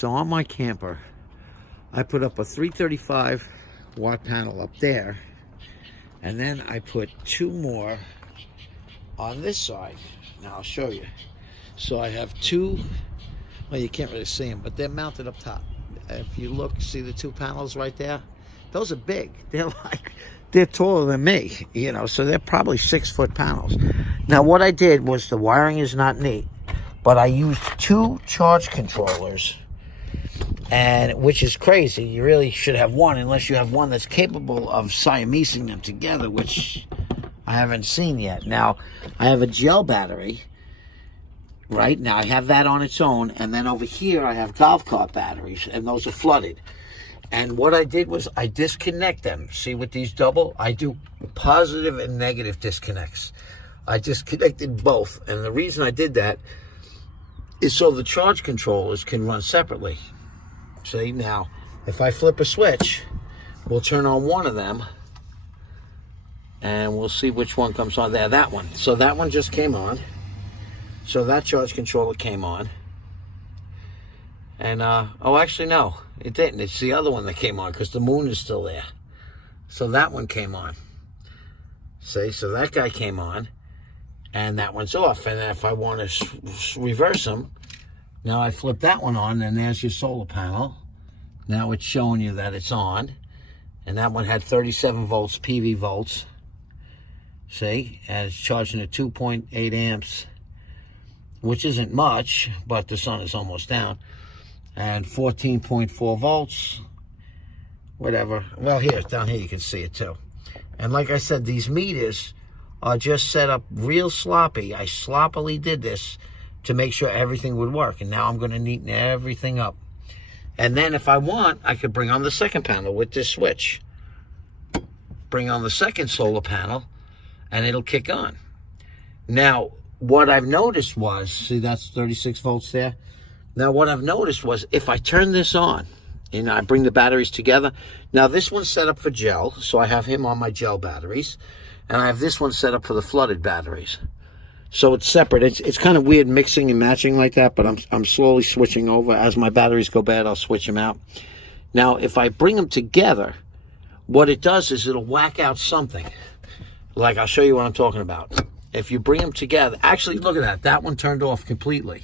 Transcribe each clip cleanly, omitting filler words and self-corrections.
so on my camper, I put up a 335 watt panel up there, and then I put 2 more on this side. Now I'll show you. So I have 2, well, you can't really see them, but they're mounted up top. If you look, see the 2 panels right there? Those are big. They're taller than me, you know, so they're probably 6-foot panels. Now what I did was, the wiring is not neat, but I used 2 charge controllers, and which is crazy. You really should have one, unless you have one that's capable of Siamesing them together, which I haven't seen yet. Now, I have a gel battery. Right now, I have that on its own, and then over here I have golf cart batteries, and those are flooded. And what I did was I disconnect them. See, with these double, I do positive and negative disconnects. I disconnected both, and the reason I did that is so the charge controllers can run separately. See, now, if I flip a switch, we'll turn on one of them, and we'll see which one comes on there. That one. So that one just came on. So that charge controller came on. And, oh, actually, no, it didn't. It's the other one that came on, because the moon is still there. So that one came on. See, so that guy came on, and that one's off. And if I want to reverse them, now I flip that one on, and there's your solar panel. Now it's showing you that it's on. And that one had 37 volts, PV volts. See, and it's charging at 2.8 amps, which isn't much, but the sun is almost down. And 14.4 volts, whatever. Well, here, down here, you can see it too. And like I said, these meters are just set up real sloppy. I sloppily did this to make sure everything would work. And now I'm going to neaten everything up. And then if I want, I could bring on the second panel with this switch. Bring on the second solar panel, and it'll kick on. Now, what I've noticed was, see, that's 36 volts there. Now, what I've noticed was, if I turn this on, and I bring the batteries together, now this one's set up for gel, so I have him on my gel batteries, and I have this one set up for the flooded batteries. So it's separate. It's kind of weird mixing and matching like that, but I'm slowly switching over. As my batteries go bad, I'll switch them out. Now, if I bring them together, what it does is it'll whack out something. Like, I'll show you what I'm talking about. If you bring them together, actually, look at that. That one turned off completely.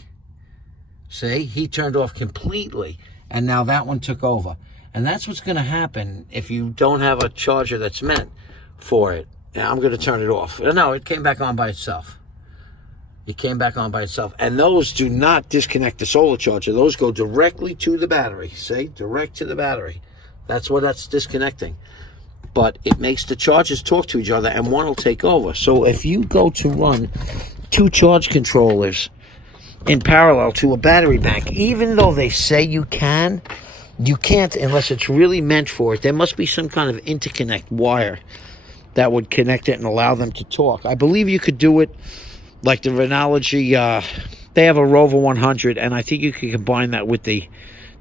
See, he turned off completely, and now that one took over. And that's what's going to happen if you don't have a charger that's meant for it. Now, I'm going to turn it off. No, it came back on by itself. It came back on by itself. And those do not disconnect the solar charger. Those go directly to the battery. See, direct to the battery. That's what that's disconnecting. But it makes the chargers talk to each other, and one will take over. So if you go to run 2 charge controllers in parallel to a battery bank, even though they say you can, you can't unless it's really meant for it. There must be some kind of interconnect wire that would connect it and allow them to talk. I believe you could do it like the Rhenology. They have a Rover 100, and I think you can combine that with the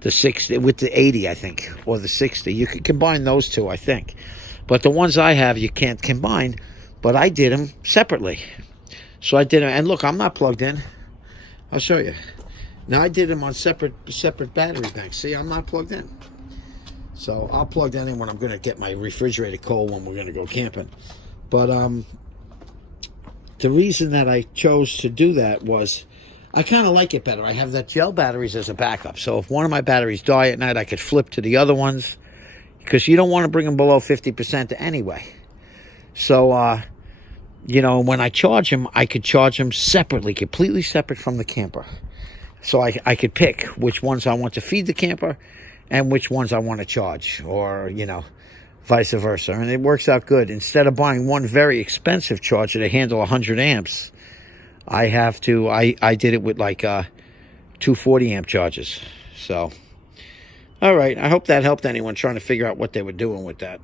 60, with the 80, I think, or the 60. You could combine those two, I think. But the ones I have, you can't combine. But I did them separately. So I did them, and look, I'm not plugged in. I'll show you. Now, I did them on separate battery banks. See, I'm not plugged in. So I'll plug that in when I'm going to get my refrigerator cold when we're going to go camping. But the reason that I chose to do that was I kind of like it better. I have that gel batteries as a backup. So if one of my batteries die at night, I could flip to the other ones, because you don't want to bring them below 50% anyway. So, you know, when I charge them, I could charge them separately, completely separate from the camper. So I could pick which ones I want to feed the camper and which ones I want to charge, or, you know, vice versa. And it works out good. Instead of buying one very expensive charger to handle 100 amps, I did it with like 240 amp chargers. So, all right. I hope that helped anyone trying to figure out what they were doing with that.